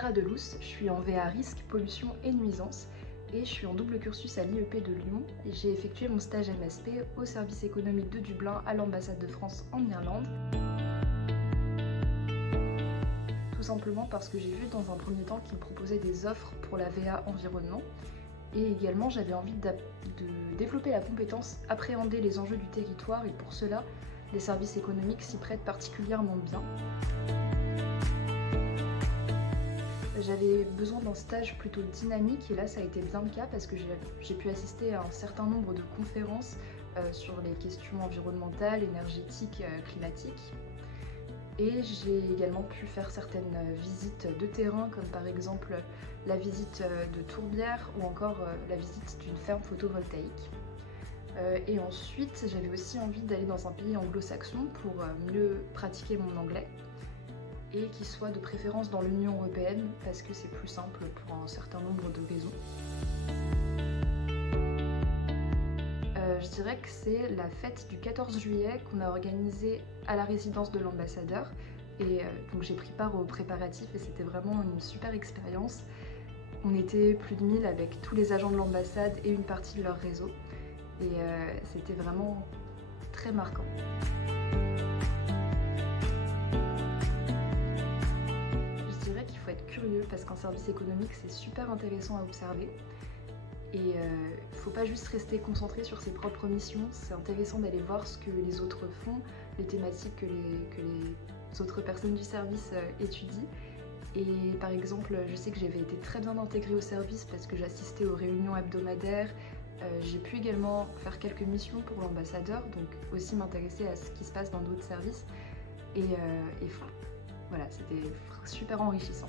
Clara Delousse, je suis en VA risque, pollution et nuisance et je suis en double cursus à l'IEP de Lyon. J'ai effectué mon stage MSP au service économique de Dublin à l'ambassade de France en Irlande. Tout simplement parce que j'ai vu dans un premier temps qu'ils proposaient des offres pour la VA environnement et également j'avais envie de développer la compétence appréhender les enjeux du territoire et pour cela les services économiques s'y prêtent particulièrement bien. J'avais besoin d'un stage plutôt dynamique et là ça a été bien le cas parce que j'ai pu assister à un certain nombre de conférences sur les questions environnementales, énergétiques, climatiques. Et j'ai également pu faire certaines visites de terrain comme par exemple la visite de tourbières ou encore la visite d'une ferme photovoltaïque. Et ensuite j'avais aussi envie d'aller dans un pays anglo-saxon pour mieux pratiquer mon anglais et qui soit de préférence dans l'Union européenne parce que c'est plus simple pour un certain nombre de raisons. Je dirais que c'est la fête du 14 juillet qu'on a organisée à la résidence de l'ambassadeur et donc j'ai pris part aux préparatifs et c'était vraiment une super expérience. On était plus de 1000 avec tous les agents de l'ambassade et une partie de leur réseau et c'était vraiment très marquant. Je dirais qu'il faut être curieux parce qu'un service économique c'est super intéressant à observer. Et il ne faut pas juste rester concentré sur ses propres missions, c'est intéressant d'aller voir ce que les autres font, les thématiques que les autres personnes du service étudient. Et par exemple, je sais que j'avais été très bien intégrée au service parce que j'assistais aux réunions hebdomadaires. J'ai pu également faire quelques missions pour l'ambassadeur, donc aussi m'intéresser à ce qui se passe dans d'autres services. Et voilà, c'était super enrichissant.